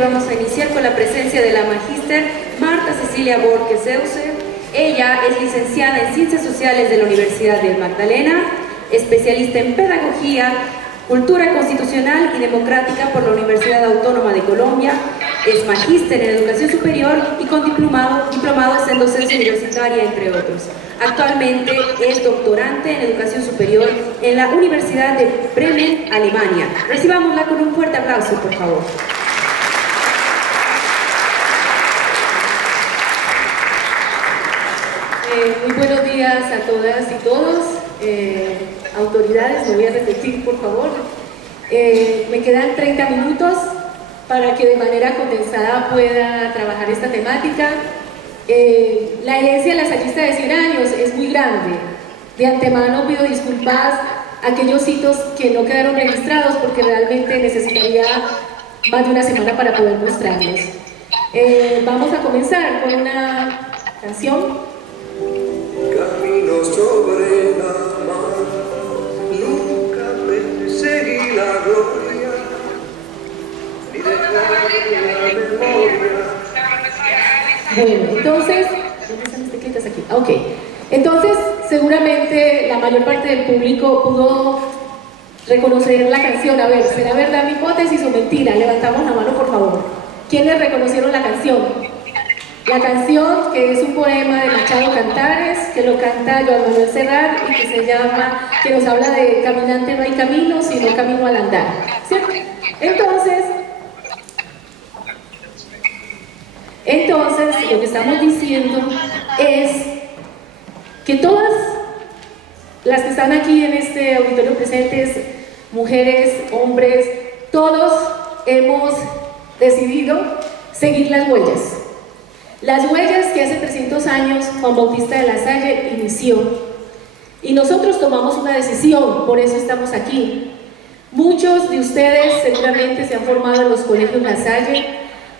vamos a iniciar con la presencia de la magíster Marta Cecilia Borges Euse. Ella es licenciada en Ciencias Sociales de la Universidad del Magdalena, especialista en Pedagogía, Cultura Constitucional y Democrática por la Universidad Autónoma de Colombia, es magíster en Educación Superior y con diplomados en Docencia Universitaria, entre otros. Actualmente es doctorante en Educación Superior en la Universidad de Bremen, Alemania. Recibámosla con un fuerte aplauso, por favor. Muy buenos días a todas y todos. Autoridades, me voy a repetir, por favor. Me quedan 30 minutos para que de manera condensada pueda trabajar esta temática. La herencia lasallista de 100 años es muy grande. De antemano pido disculpas a aquellos hitos que no quedaron registrados porque realmente necesitaría más de una semana para poder mostrarlos. Vamos a comenzar con una canción. Camino sobre la mar, nunca perseguí la gloria, ni dejar la memoria. Bueno, entonces, ¿dónde están mis teclitas aquí? Ok, entonces seguramente la mayor parte del público pudo reconocer la canción. A ver, ¿será verdad mi hipótesis o mentira? Levantamos la mano, por favor. ¿Quiénes reconocieron la canción? La canción, que es un poema de Machado Cantares, que lo canta Joan Manuel Serrat y que se llama, que nos habla de caminante no hay camino, sino camino al andar, ¿cierto? Entonces, lo que estamos diciendo es que todas las que están aquí en este auditorio presentes, mujeres, hombres, todos hemos decidido seguir las huellas. Las huellas que hace 300 años Juan Bautista de La Salle inició. Y nosotros tomamos una decisión, por eso estamos aquí. Muchos de ustedes seguramente se han formado en los colegios La Salle,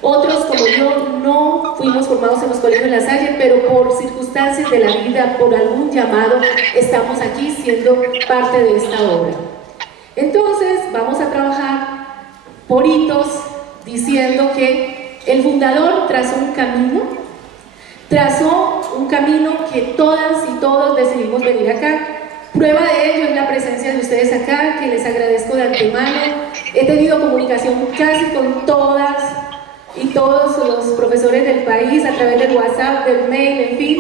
otros como yo no fuimos formados en los colegios La Salle, pero por circunstancias de la vida, por algún llamado, estamos aquí siendo parte de esta obra. Entonces vamos a trabajar por hitos diciendo que el fundador trazó un camino que todas y todos decidimos venir acá. Prueba de ello es la presencia de ustedes acá, que les agradezco de antemano. He tenido comunicación casi con todas y todos los profesores del país a través del WhatsApp, del mail, en fin,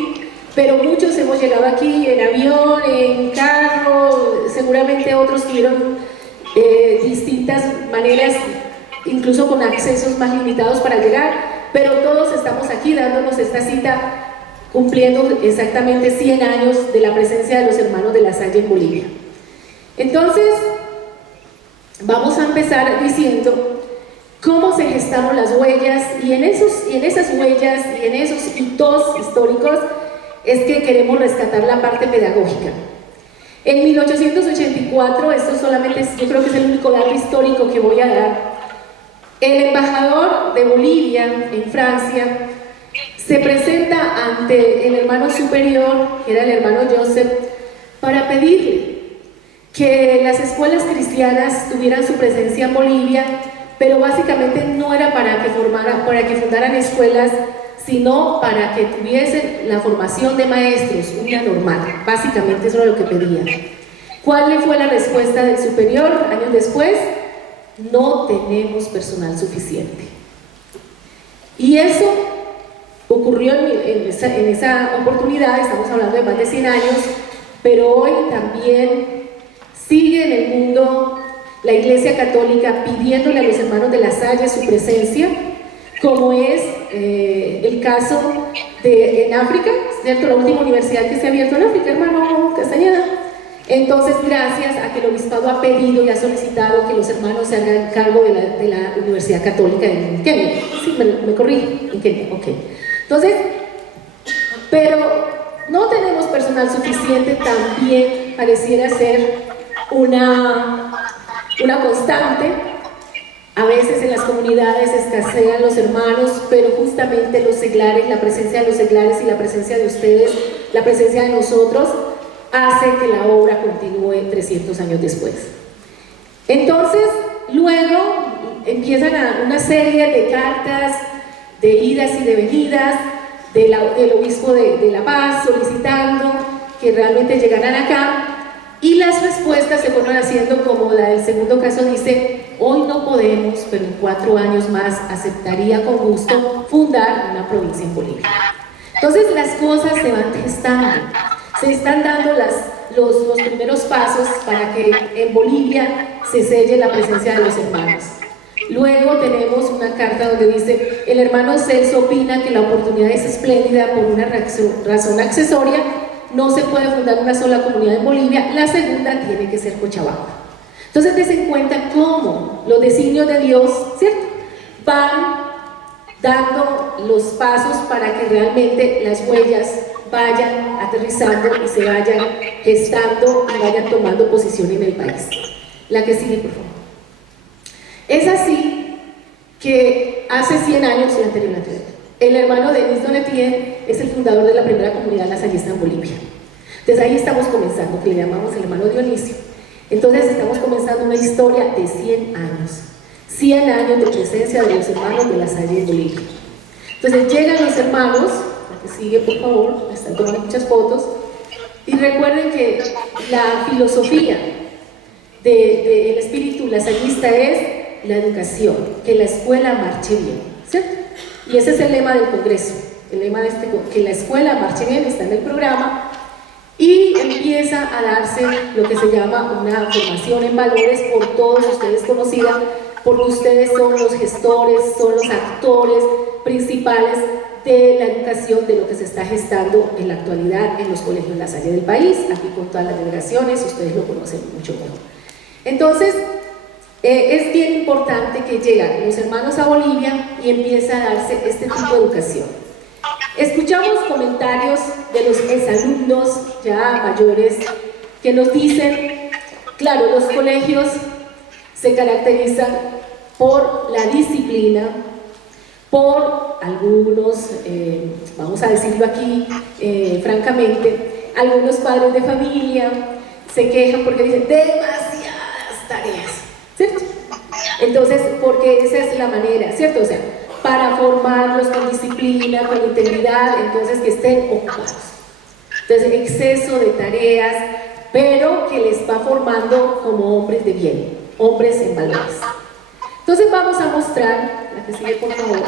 pero muchos hemos llegado aquí en avión, en carro, seguramente otros tuvieron distintas maneras, incluso con accesos más limitados para llegar, pero todos estamos aquí dándonos esta cita, cumpliendo exactamente 100 años de la presencia de los hermanos de La Salle en Bolivia. Entonces, vamos a empezar diciendo cómo se gestaron las huellas, y en esas huellas y en esos hitos históricos es que queremos rescatar la parte pedagógica. En 1884, esto solamente yo creo que es el único dato histórico que voy a dar, el embajador de Bolivia en Francia se presenta ante el hermano superior, que era el hermano Joseph, para pedirle que las escuelas cristianas tuvieran su presencia en Bolivia, pero básicamente no era para que fundaran escuelas, sino para que tuviesen la formación de maestros, una normal. Básicamente eso era lo que pedían. ¿Cuál fue la respuesta del superior años después? No tenemos personal suficiente. Y eso ocurrió en esa oportunidad, estamos hablando de más de 100 años, pero hoy también sigue en el mundo la Iglesia Católica pidiéndole a los hermanos de La Salle su presencia, como es el caso en África, ¿cierto? La última universidad que se ha abierto en África, hermano Castañeda. Entonces, gracias a que el obispado ha pedido y ha solicitado que los hermanos se hagan cargo de la Universidad Católica en Kenia. Sí, me corrí, en Kenia, ok. Entonces, pero no tenemos personal suficiente, también pareciera ser una constante. A veces en las comunidades escasean los hermanos, pero justamente los seglares, la presencia de los seglares y la presencia de ustedes, la presencia de nosotros, hace que la obra continúe 300 años después. Entonces, luego empiezan una serie de cartas de idas y de venidas del obispo de La Paz solicitando que realmente llegaran acá, y las respuestas se fueron haciendo como la del segundo caso dice: hoy no podemos, pero en 4 años más aceptaría con gusto fundar una provincia en Bolivia. Entonces las cosas se van gestando, se están dando los primeros pasos para que en Bolivia se selle la presencia de los hermanos. Luego tenemos una carta donde dice: el hermano Celso opina que la oportunidad es espléndida por una razón accesoria. No se puede fundar una sola comunidad en Bolivia, la segunda tiene que ser Cochabamba. Entonces, des en cuenta cómo los designios de Dios, ¿cierto?, van dando los pasos para que realmente las huellas vayan aterrizando y se vayan gestando y vayan tomando posición en el país. La que sigue, por favor. Es así que hace 100 años, el hermano Denis Donetier es el fundador de la primera comunidad lasallista en Bolivia. Entonces ahí estamos comenzando, que le llamamos el hermano Dionisio. Entonces estamos comenzando una historia de 100 años. 100 años de presencia de los hermanos de La Salle en Bolivia. Entonces llegan los hermanos, la que sigue por favor, me están tomando muchas fotos, y recuerden que la filosofía del espíritu lasallista es la educación, que la escuela marche bien, ¿cierto? Y ese es el lema del Congreso, el lema de que la escuela marche bien, está en el programa, y empieza a darse lo que se llama una formación en valores por todos ustedes conocida, porque ustedes son los gestores, son los actores principales de la educación de lo que se está gestando en la actualidad en los colegios La Salle del país, aquí con todas las delegaciones, ustedes lo conocen mucho mejor. Entonces, es bien importante que llegan los hermanos a Bolivia y empieza a darse este tipo de educación. Escuchamos comentarios de los exalumnos ya mayores que nos dicen, claro, los colegios se caracterizan por la disciplina, por algunos, vamos a decirlo aquí francamente, algunos padres de familia se quejan porque dicen demasiadas tareas, ¿cierto? Entonces, porque esa es la manera, ¿cierto? O sea, para formarlos con disciplina, con integridad, entonces que estén ocupados. Entonces, exceso de tareas, pero que les va formando como hombres de bien, hombres en valores. Entonces vamos a mostrar, la que sigue por favor,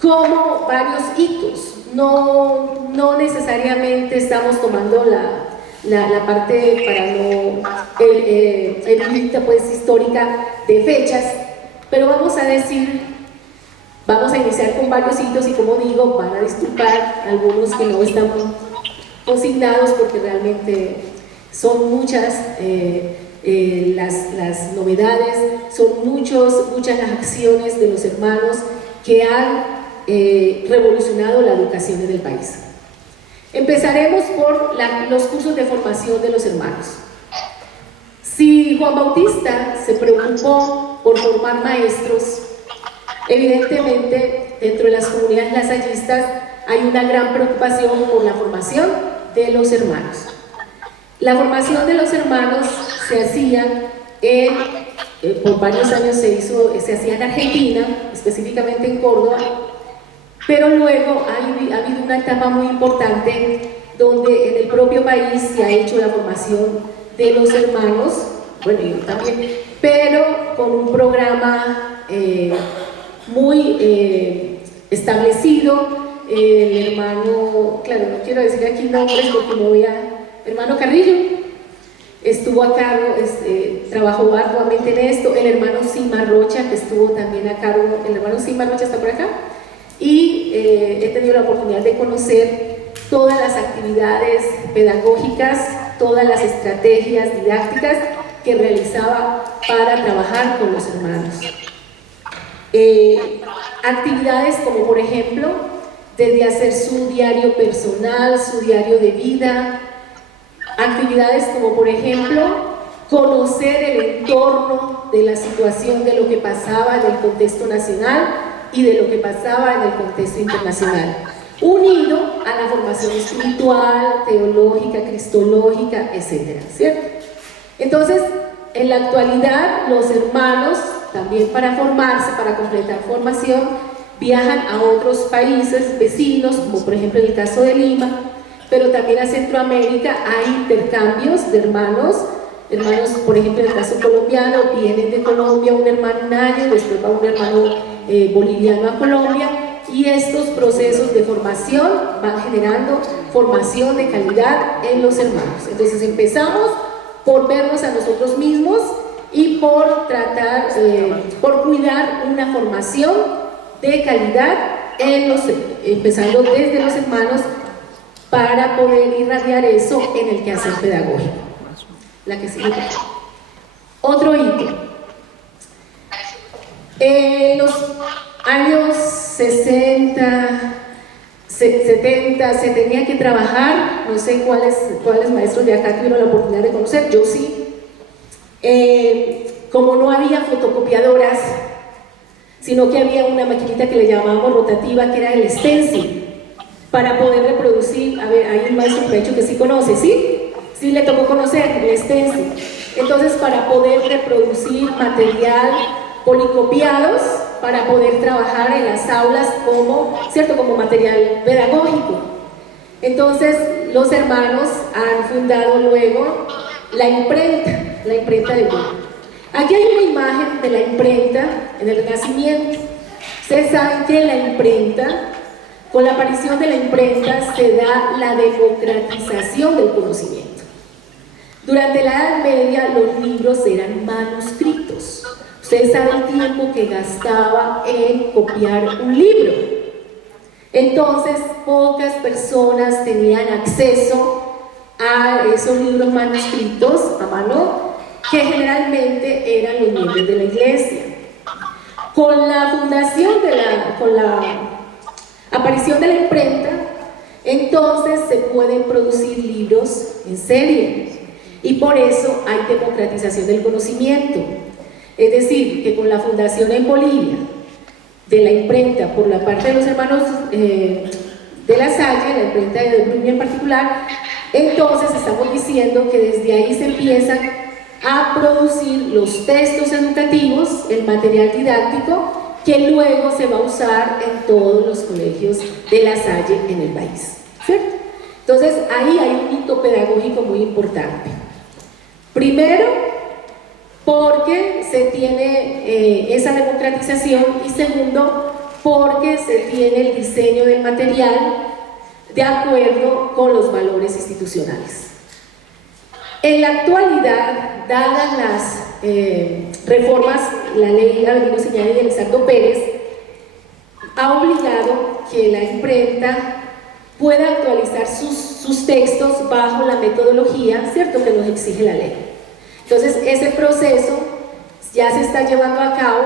como varios hitos, no necesariamente estamos tomando la parte para no erudita, pues histórica de fechas, pero vamos a decir, vamos a iniciar con varios hitos y como digo, van a disculpar algunos que no están consignados porque realmente son muchas las novedades, son muchas las acciones de los hermanos que han revolucionado la educación en el país. Empezaremos por los cursos de formación de los hermanos. Si Juan Bautista se preocupó por formar maestros, evidentemente dentro de las comunidades lasallistas hay una gran preocupación por la formación de los hermanos. La formación de los hermanos se hacía por varios años se hacía en Argentina, específicamente en Córdoba, pero luego ha habido una etapa muy importante donde en el propio país se ha hecho la formación de los hermanos, bueno, yo también, pero con un programa muy establecido. El hermano, claro, no quiero decir aquí nombres porque me voy a... hermano Carrillo estuvo a cargo, trabajó arduamente en esto, el hermano Sima Rocha, que estuvo también a cargo, el hermano Sima Rocha está por acá, y he tenido la oportunidad de conocer todas las actividades pedagógicas, todas las estrategias didácticas que realizaba para trabajar con los hermanos. Actividades como por ejemplo, desde hacer su diario personal, su diario de vida, actividades como por ejemplo, conocer el entorno de la situación de lo que pasaba en el contexto nacional y de lo que pasaba en el contexto internacional, unido a la formación espiritual, teológica, cristológica, etcétera, ¿cierto? Entonces, en la actualidad, los hermanos también para formarse, para completar formación, viajan a otros países vecinos, como por ejemplo en el caso de Lima, pero también a Centroamérica hay intercambios de hermanos, por ejemplo en el caso colombiano, vienen de Colombia un hermano un año, después va un hermano boliviano a Colombia, y estos procesos de formación van generando formación de calidad en los hermanos. Entonces empezamos por vernos a nosotros mismos y por tratar, por cuidar una formación de calidad empezando desde los hermanos para poder irradiar eso en el quehacer pedagógico. La que sigue. Otro hito. En los años 60, 70 se tenía que trabajar, no sé cuáles maestros de acá tuvieron la oportunidad de conocer, yo sí. Como no había fotocopiadoras, sino que había una maquinita que le llamábamos rotativa, que era el stencil, para poder reproducir. A ver, hay un maestro por hecho que sí conoce, ¿sí? Sí le tocó conocer el stencil. Entonces, para poder reproducir material policopiados, para poder trabajar en las aulas como, ¿cierto?, como material pedagógico. Entonces, los hermanos han fundado luego la imprenta de Lima. Aquí hay una imagen de la imprenta en el Renacimiento. Ustedes saben que la imprenta, con la aparición de la imprenta, se da la democratización del conocimiento. Durante la Edad Media, los libros eran manuscritos. Ustedes saben el tiempo que gastaba en copiar un libro. Entonces, pocas personas tenían acceso a esos libros manuscritos a mano, que generalmente eran los miembros de la iglesia. Con la aparición de la imprenta, entonces se pueden producir libros en serie, y por eso hay democratización del conocimiento. Es decir, que con la fundación en Bolivia de la imprenta por la parte de los hermanos de La Salle, la imprenta de Bruni en particular, entonces estamos diciendo que desde ahí se empiezan a producir los textos educativos, el material didáctico, que luego se va a usar en todos los colegios de La Salle en el país, ¿cierto? Entonces ahí hay un hito pedagógico muy importante. Primero, porque se tiene esa democratización, y segundo, porque se tiene el diseño del material de acuerdo con los valores institucionales. En la actualidad, dadas las reformas, la ley Avelino Señal y de Lisardo Pérez ha obligado que la imprenta pueda actualizar sus textos bajo la metodología, ¿cierto?, que nos exige la ley. Entonces, ese proceso ya se está llevando a cabo.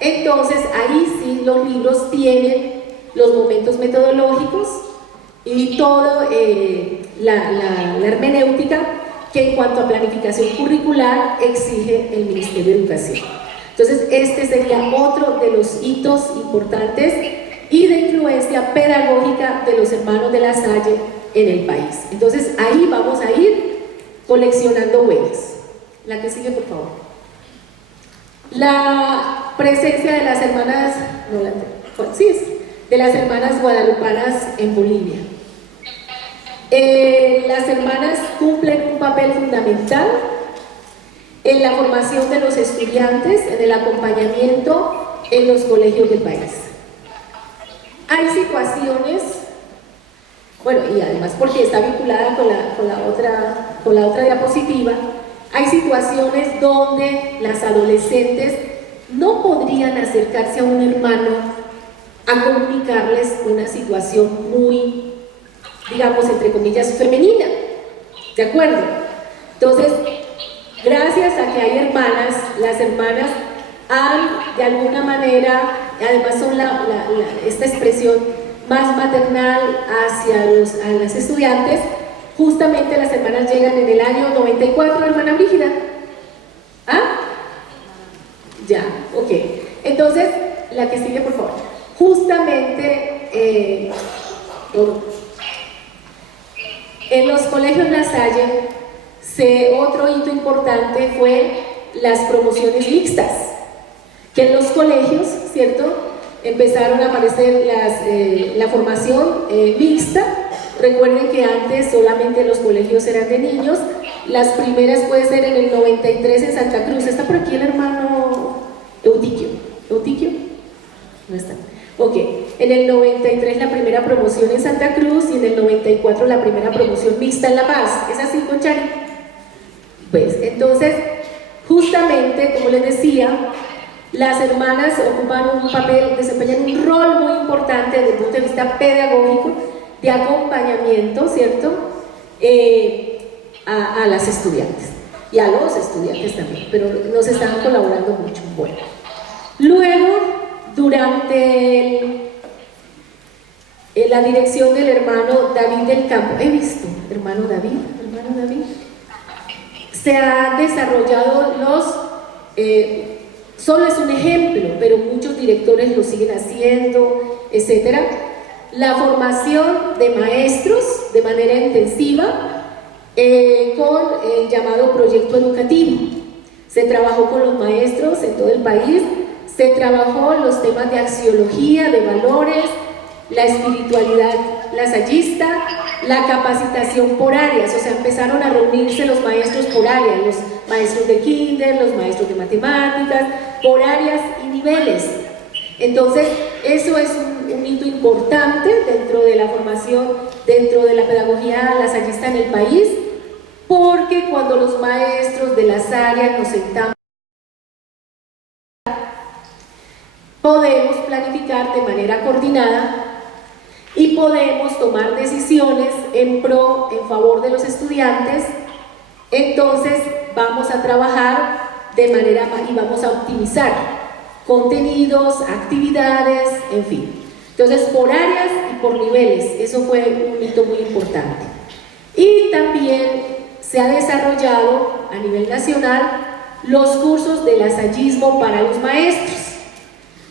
Entonces, ahí sí los libros tienen los momentos metodológicos y toda la hermenéutica que en cuanto a planificación curricular exige el Ministerio de Educación. Entonces, este sería otro de los hitos importantes y de influencia pedagógica de los hermanos de La Salle en el país. Entonces, ahí vamos a ir coleccionando huellas. La que sigue, por favor. La presencia de las hermanas, de las hermanas guadalupanas en Bolivia. Las hermanas cumplen un papel fundamental en la formación de los estudiantes, en el acompañamiento en los colegios del país. Hay situaciones, bueno, y además porque está vinculada con la otra diapositiva, hay situaciones donde las adolescentes no podrían acercarse a un hermano a comunicarles una situación muy, digamos, entre comillas, femenina, ¿de acuerdo? Entonces, gracias a que hay hermanas, las hermanas han, de alguna manera, además son esta expresión más maternal hacia las estudiantes. Justamente las hermanas llegan en el año 94, hermana Brígida. ¿Ah? Ya, ok. Entonces, la que sigue, por favor. Justamente en los colegios La Salle, otro hito importante fue las promociones mixtas. que en los colegios, ¿cierto?, empezaron a aparecer la formación mixta. Recuerden que antes solamente los colegios eran de niños. Las primeras puede ser en el 93 en Santa Cruz. ¿Está por aquí el hermano Eutiquio? ¿Eutiquio? No está. Ok, en el 93 la primera promoción en Santa Cruz y en el 94 la primera promoción mixta en La Paz. ¿Es así, Conchari? Pues, entonces, justamente, como les decía, las hermanas ocupan un papel, desempeñan un rol muy importante desde el punto de vista pedagógico, de acompañamiento, ¿cierto?, a las estudiantes y a los estudiantes también, pero nos están colaborando mucho. Bueno, luego, durante la dirección del hermano David del Campo, he visto, hermano David, se han desarrollado solo es un ejemplo, pero muchos directores lo siguen haciendo, etcétera. La formación de maestros de manera intensiva con el llamado proyecto educativo. Se trabajó con los maestros en todo el país, se trabajó los temas de axiología, de valores, la espiritualidad lasallista, la capacitación por áreas, o sea, empezaron a reunirse los maestros por áreas, los maestros de kinder, los maestros de matemáticas, por áreas y niveles. Entonces, eso es un hito importante dentro de la formación, dentro de la pedagogía lasallista en el país, porque cuando los maestros de las áreas nos sentamos, podemos planificar de manera coordinada y podemos tomar decisiones en favor de los estudiantes. Entonces vamos a trabajar de manera y vamos a optimizar contenidos, actividades, en fin. Entonces, por áreas y por niveles, eso fue un hito muy importante. Y también se ha desarrollado a nivel nacional los cursos de lasallismo para los maestros.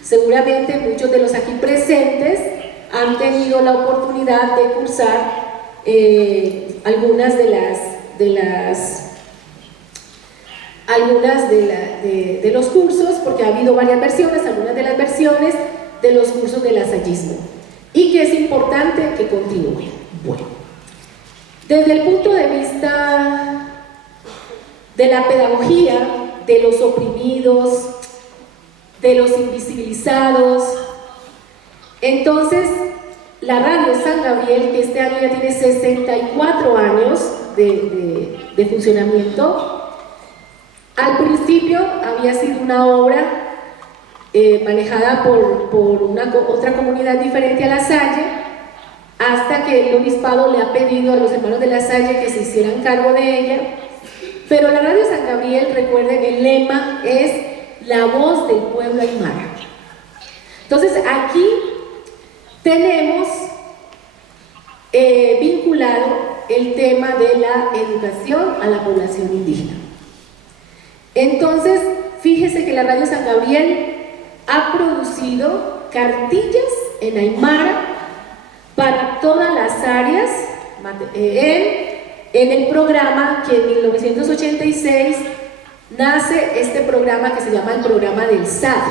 Seguramente muchos de los aquí presentes han tenido la oportunidad de cursar algunas de los cursos, porque ha habido varias versiones, algunas de las versiones de los cursos de lasallismo, y que es importante que continúen. Bueno, desde el punto de vista de la pedagogía, de los oprimidos, de los invisibilizados, entonces la Radio San Gabriel, que este año ya tiene 64 años de funcionamiento, al principio había sido una obra manejada por otra comunidad diferente a La Salle, hasta que el obispado le ha pedido a los hermanos de La Salle que se hicieran cargo de ella. Pero la Radio San Gabriel, recuerden, el lema es la voz del pueblo aymara. Entonces aquí tenemos vinculado el tema de la educación a la población indígena. Entonces, fíjese que la Radio San Gabriel ha producido cartillas en aymara para todas las áreas en el programa que en 1986 nace este programa que se llama el programa del SAD,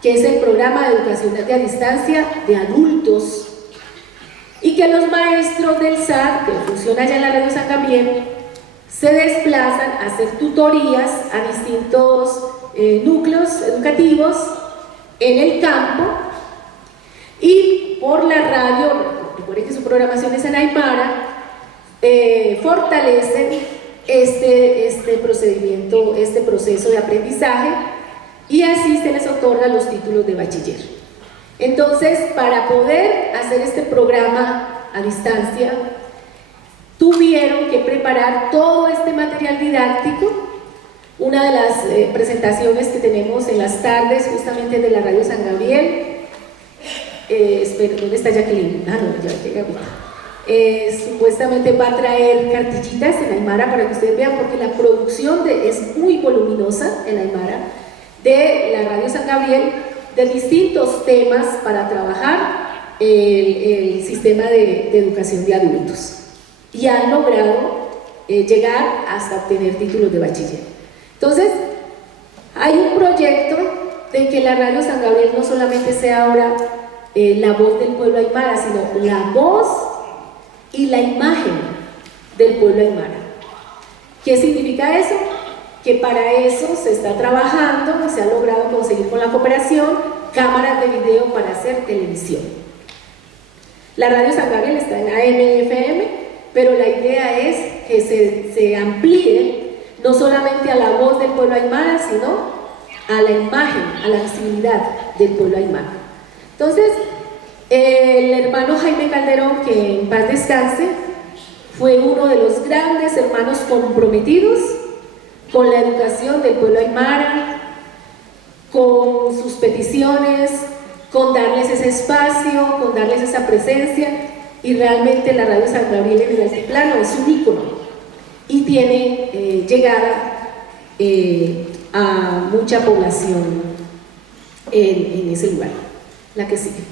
que es el programa de educación a distancia de adultos, y que los maestros del SAD, que funciona allá en la Radio San Gabriel, se desplazan a hacer tutorías a distintos núcleos educativos en el campo, y por la radio, recuerden que su programación es en aymara, fortalecen este procedimiento, este proceso de aprendizaje, y así se les otorga los títulos de bachiller. Entonces, para poder hacer este programa a distancia, tuvieron que preparar todo este material didáctico. Una de las presentaciones que tenemos en las tardes, justamente de la Radio San Gabriel, espera, ¿dónde está Jacqueline? Ah, no, ya llega ahorita. Supuestamente va a traer cartillitas en aymara para que ustedes vean, porque la producción es muy voluminosa en aymara de la Radio San Gabriel, de distintos temas para trabajar el sistema de educación de adultos, y han logrado llegar hasta obtener títulos de bachiller. Entonces, hay un proyecto de que la Radio San Gabriel no solamente sea ahora la voz del pueblo aymara, sino la voz y la imagen del pueblo aymara. ¿Qué significa eso? Que para eso se está trabajando y se ha logrado conseguir con la cooperación cámaras de video para hacer televisión. La Radio San Gabriel está en AM y FM, pero la idea es que se amplíe no solamente a la voz del pueblo aymara, sino a la imagen, a la visibilidad del pueblo aymara. Entonces, el hermano Jaime Calderón, que en paz descanse, fue uno de los grandes hermanos comprometidos con la educación del pueblo aymara, con sus peticiones, con darles ese espacio, con darles esa presencia, y realmente la Radio San Gabriel en el altiplano es un ícono y tiene llegada a mucha población en ese lugar. La que sigue.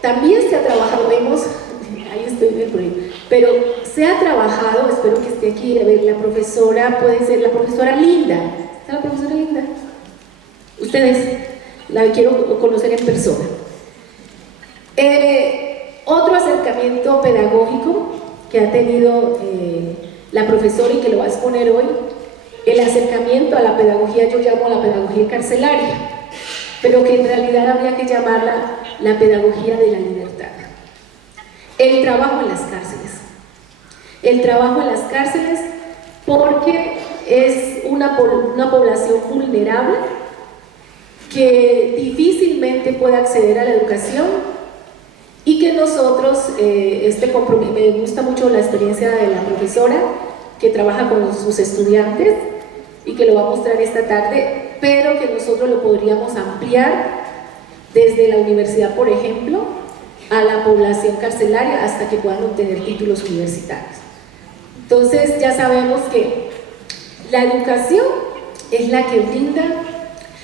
También se ha trabajado, ahí estoy en el proyecto, pero se ha trabajado, espero que esté aquí, a ver, la profesora, puede ser la profesora Linda. ¿Está la profesora Linda? Ustedes, la quiero conocer en persona. Otro acercamiento pedagógico que ha tenido la profesora y que lo va a exponer hoy, el acercamiento a la pedagogía, yo llamo la pedagogía carcelaria, pero que en realidad habría que llamarla la pedagogía de la libertad. El trabajo en las cárceles. El trabajo en las cárceles porque es una población vulnerable que difícilmente puede acceder a la educación y que nosotros, me gusta mucho la experiencia de la profesora que trabaja con sus estudiantes y que lo va a mostrar esta tarde, pero que nosotros lo podríamos ampliar desde la universidad, por ejemplo, a la población carcelaria hasta que puedan obtener títulos universitarios. Entonces ya sabemos que la educación es la que brinda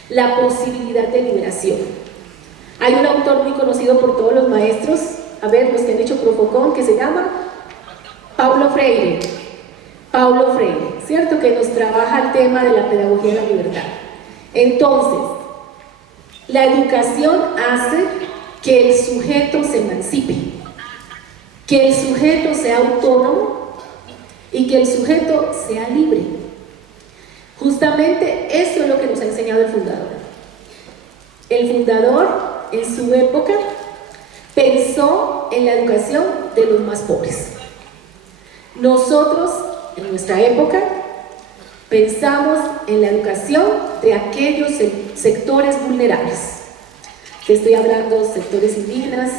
la posibilidad de liberación. Hay un autor muy conocido por todos los maestros, a ver, los que han hecho Profocón, que se llama Paulo Freire. Paulo Freire, ¿cierto? Que nos trabaja el tema de la pedagogía de la libertad. Entonces, la educación hace que el sujeto se emancipe, que el sujeto sea autónomo y que el sujeto sea libre. Justamente eso es lo que nos ha enseñado el fundador. El fundador, en su época, pensó en la educación de los más pobres. Nosotros, en nuestra época, pensamos en la educación de aquellos sectores vulnerables. Estoy hablando de sectores indígenas,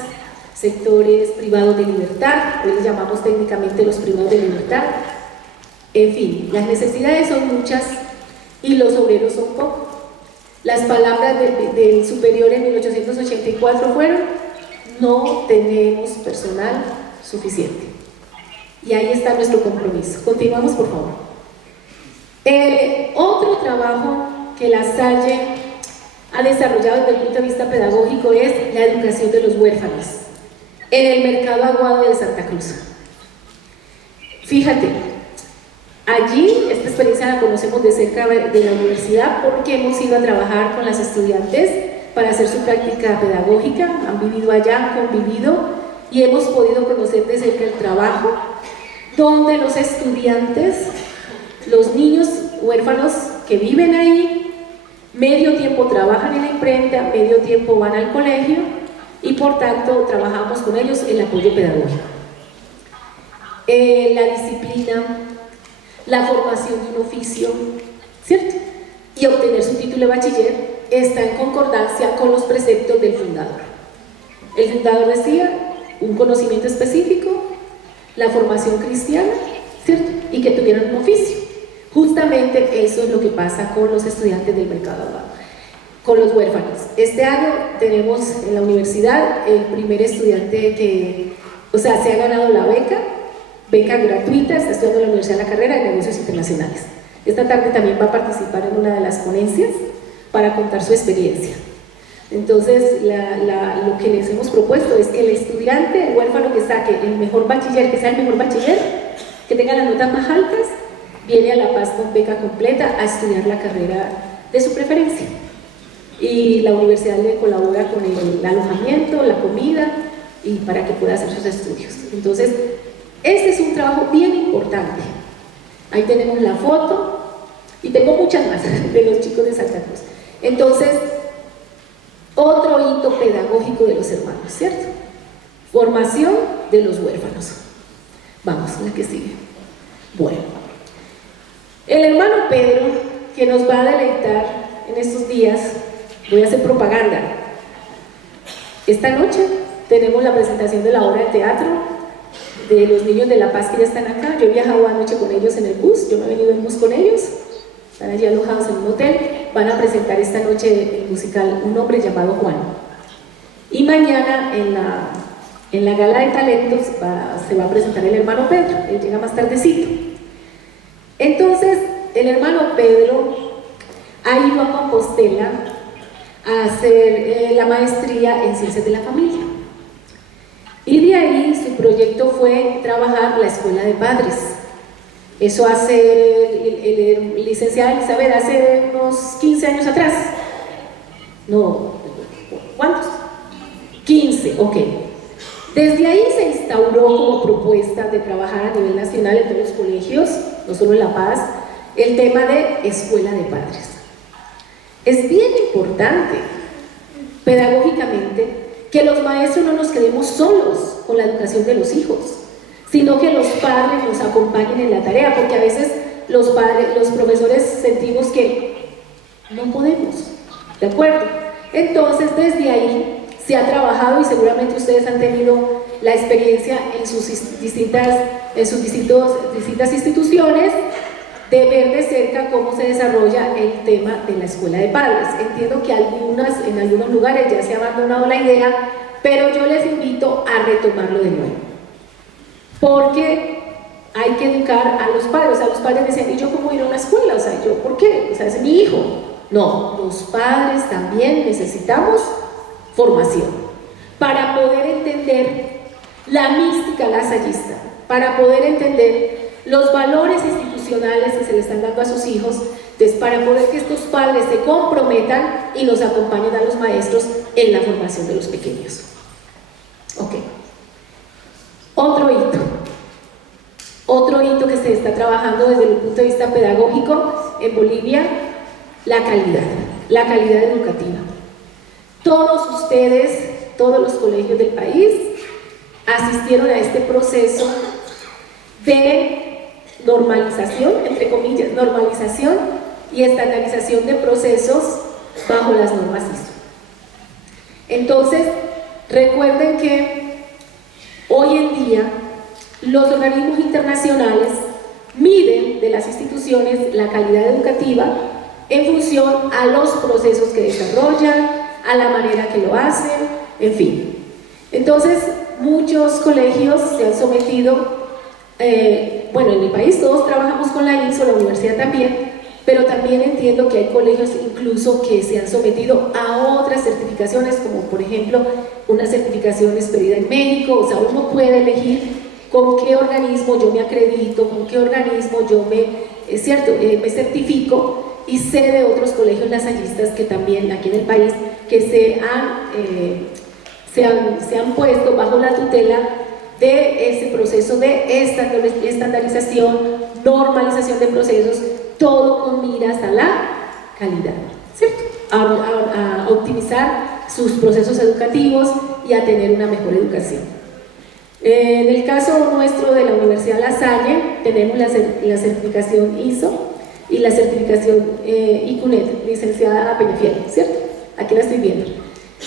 sectores privados de libertad, hoy les llamamos técnicamente los privados de libertad. En fin, las necesidades son muchas y los obreros son pocos. Las palabras del superior en 1884 fueron: no tenemos personal suficiente. Y ahí está nuestro compromiso. Continuamos, por favor. Otro trabajo que la Salle ha desarrollado desde el punto de vista pedagógico es la educación de los huérfanos en el mercado Aguado de Santa Cruz. Fíjate, allí esta experiencia la conocemos de cerca de la universidad porque hemos ido a trabajar con las estudiantes para hacer su práctica pedagógica, han vivido allá, convivido y hemos podido conocer de cerca el trabajo donde los estudiantes, los niños huérfanos que viven ahí, medio tiempo trabajan en la imprenta, medio tiempo van al colegio y por tanto trabajamos con ellos el apoyo pedagógico. La disciplina, la formación de un oficio, ¿cierto? Y obtener su título de bachiller está en concordancia con los preceptos del fundador. El fundador decía un conocimiento específico, la formación cristiana, ¿cierto? Y que tuvieran un oficio. Justamente eso es lo que pasa con los estudiantes del mercado Aguado, con los huérfanos. Este año tenemos en la universidad el primer estudiante que, se ha ganado la beca gratuita, está estudiando en la Universidad de la Carrera de Negocios Internacionales. Esta tarde también va a participar en una de las ponencias para contar su experiencia. Entonces, lo que les hemos propuesto es que el estudiante huérfano que saque el mejor bachiller, que sea el mejor bachiller, que tenga las notas más altas, viene a La Paz con beca completa a estudiar la carrera de su preferencia. Y la universidad le colabora con el alojamiento, la comida, y para que pueda hacer sus estudios. Entonces, este es un trabajo bien importante. Ahí tenemos la foto, y tengo muchas más de los chicos de Santa Cruz. Entonces, otro hito pedagógico de los hermanos, ¿cierto? Formación de los huérfanos. Vamos, la que sigue. Bueno, el hermano Pedro, que nos va a deleitar en estos días, voy a hacer propaganda. Esta noche tenemos la presentación de la obra de teatro de los niños de La Paz que ya están acá. Yo he viajado anoche con ellos en el bus, yo me he venido en bus con ellos, están allí alojados en un hotel. Van a presentar esta noche el musical Un hombre llamado Juan. Y mañana en la gala de talentos se va a presentar el hermano Pedro, él llega más tardecito. Entonces, el hermano Pedro ha ido a Compostela a hacer la maestría en Ciencias de la Familia. Y de ahí su proyecto fue trabajar la escuela de padres. Eso hace, el licenciado Elizabeth, hace unos 15 años atrás. No, ¿cuántos? 15, ok. Desde ahí se instauró como propuesta de trabajar a nivel nacional en todos los colegios, no solo en La Paz, el tema de escuela de padres. Es bien importante, pedagógicamente, que los maestros no nos quedemos solos con la educación de los hijos, sino que los padres nos acompañen en la tarea, porque a veces los profesores sentimos que no podemos, ¿de acuerdo? Entonces, desde ahí se ha trabajado, y seguramente ustedes han tenido la experiencia en sus distintas instituciones, de ver de cerca cómo se desarrolla el tema de la escuela de padres. Entiendo que en algunos lugares ya se ha abandonado la idea, pero yo les invito a retomarlo de nuevo, porque hay que educar a los padres. A los padres dicen, ¿y yo cómo ir a una escuela? O sea, ¿yo por qué? O sea, es mi hijo. No, los padres también necesitamos formación para poder entender la mística lasallista, para poder entender los valores institucionales que se le están dando a sus hijos, entonces, para poder que estos padres se comprometan y nos acompañen a los maestros en la formación de los pequeños. Ok. Otro hito que se está trabajando desde el punto de vista pedagógico en Bolivia, la calidad educativa. Todos ustedes, todos los colegios del país, asistieron a este proceso de normalización, entre comillas, normalización y estandarización de procesos bajo las normas ISO. Entonces, recuerden que hoy en día los organismos internacionales miden de las instituciones la calidad educativa en función a los procesos que desarrollan, a la manera que lo hacen, en fin. Entonces, muchos colegios se han sometido, bueno, en mi país todos trabajamos con la INSO, la universidad también, pero también entiendo que hay colegios incluso que se han sometido a otras certificaciones, como por ejemplo una certificación expedida en México. O sea, uno puede elegir con qué organismo yo me acredito, con qué organismo yo me certifico, y sé de otros colegios lasallistas que también aquí en el país que se han puesto bajo la tutela de ese proceso de estandarización, normalización de procesos, todo con miras a la calidad, ¿cierto? A optimizar sus procesos educativos y a tener una mejor educación. En el caso nuestro de la Universidad La Salle, tenemos la certificación ISO y la certificación ICUNET, licenciada Peñafiel, ¿cierto? Aquí la estoy viendo.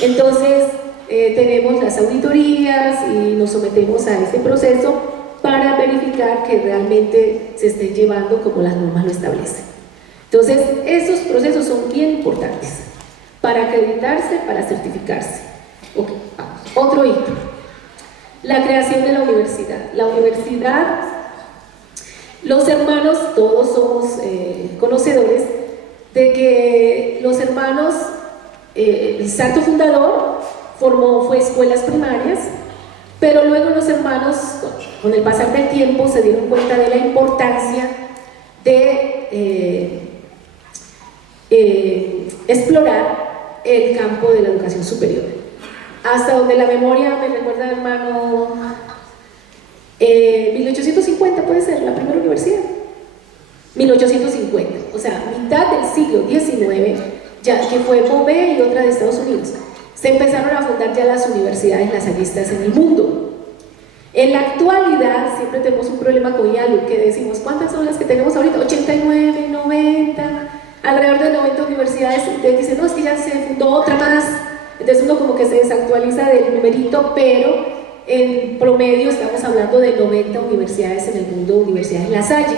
Entonces, tenemos las auditorías y nos sometemos a este proceso para verificar que realmente se estén llevando como las normas lo establecen. Entonces, esos procesos son bien importantes para acreditarse, para certificarse. Okay, vamos. Otro hito, la creación de la universidad. La universidad, los hermanos, todos somos conocedores de que los hermanos, el santo fundador fue escuelas primarias, pero luego los hermanos, con el pasar del tiempo, se dieron cuenta de la importancia de explorar el campo de la educación superior. Hasta donde la memoria me recuerda, hermano, 1850 puede ser la primera universidad. 1850, o sea, mitad del siglo XIX, ya que fue Bombay y otra de Estados Unidos. Se empezaron a fundar ya las universidades lasallistas en el mundo. En la actualidad siempre tenemos un problema con IALU, que decimos, ¿cuántas son las que tenemos ahorita? 89, 90, alrededor de 90 universidades. Ustedes dicen, no, es que ya se fundó otra más. Entonces uno como que se desactualiza del numerito, pero en promedio estamos hablando de 90 universidades en el mundo, universidades La Salle,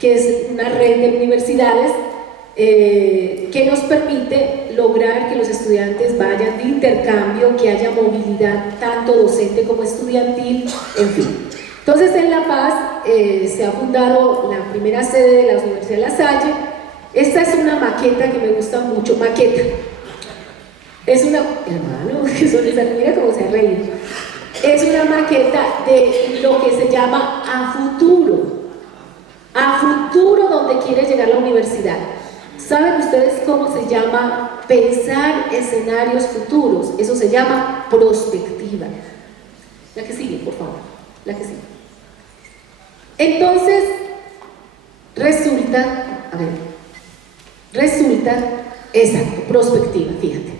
que es una red de universidades que nos permite lograr que los estudiantes vayan de intercambio, que haya movilidad tanto docente como estudiantil, en fin. Entonces en La Paz se ha fundado la primera sede de la Universidad de La Salle. Esta es una maqueta que me gusta mucho, maqueta. Es una, hermano, mira cómo se ha reído. Es una maqueta de lo que se llama a futuro donde quiere llegar la universidad. ¿Saben ustedes cómo se llama pensar escenarios futuros? Eso se llama prospectiva. La que sigue, por favor, la que sigue. Entonces, exacto, prospectiva, fíjate.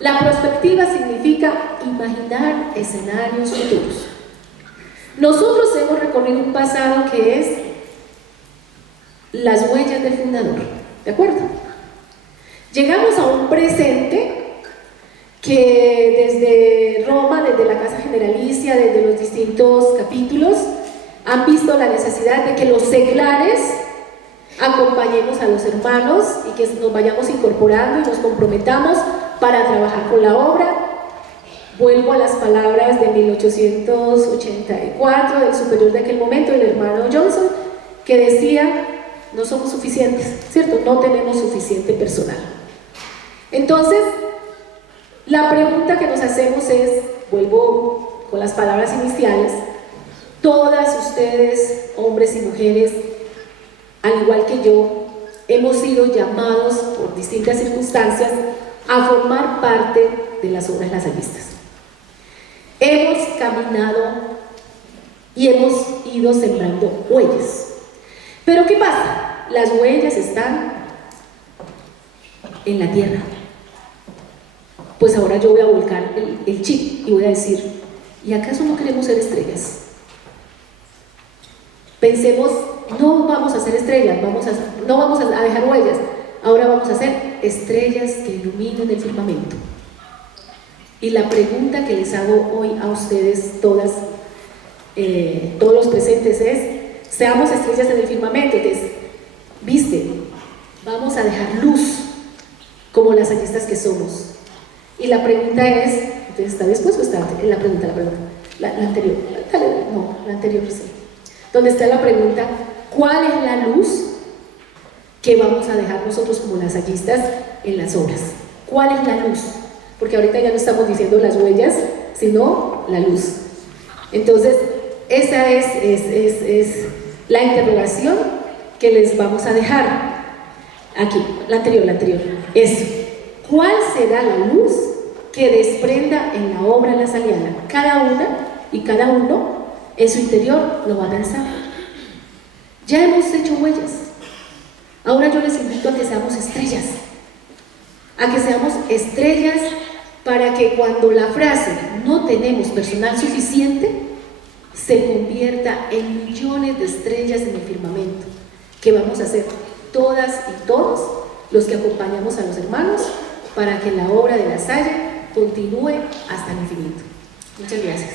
La prospectiva significa imaginar escenarios futuros. Nosotros hemos recorrido un pasado que es las huellas del fundador, ¿de acuerdo? Llegamos a un presente que desde Roma, desde la Casa Generalicia, desde los distintos capítulos, han visto la necesidad de que los seglares acompañemos a los hermanos y que nos vayamos incorporando y nos comprometamos para trabajar con la obra. Vuelvo a las palabras de 1884 del superior de aquel momento, el hermano Johnson, que decía: no somos suficientes, ¿cierto? No tenemos suficiente personal. Entonces, la pregunta que nos hacemos es, vuelvo con las palabras iniciales, todas ustedes, hombres y mujeres, al igual que yo, hemos sido llamados por distintas circunstancias a formar parte de las obras lasallistas. Hemos caminado y hemos ido sembrando huellas. Pero ¿qué pasa? Las huellas están en la tierra. Pues ahora yo voy a volcar el chip y voy a decir, ¿y acaso no queremos ser estrellas? Pensemos, no vamos a ser estrellas, no vamos a dejar huellas, ahora vamos a ser estrellas que iluminen el firmamento. Y la pregunta que les hago hoy a ustedes todas, todos los presentes es: seamos estrellas en el firmamento. Entonces, ¿viste? Vamos a dejar luz como las lasallistas que somos. Y la pregunta es, entonces, ¿está después o está en la pregunta? La anterior, no, la anterior sí. Donde está la pregunta, ¿cuál es la luz que vamos a dejar nosotros como lasallistas en las obras? ¿Cuál es la luz? Porque ahorita ya no estamos diciendo las huellas, sino la luz. Entonces, esa es la interrogación que les vamos a dejar aquí, la anterior. Eso. ¿Cuál será la luz que desprenda en la obra lasaliana? Cada una y cada uno en su interior lo va a pensar. Ya hemos hecho huellas. Ahora yo les invito a que seamos estrellas. A que seamos estrellas para que cuando la frase "no tenemos personal suficiente" se convierta en millones de estrellas en el firmamento, que vamos a ser todas y todos los que acompañamos a los hermanos para que la obra de La Salle continúe hasta el infinito. Muchas gracias.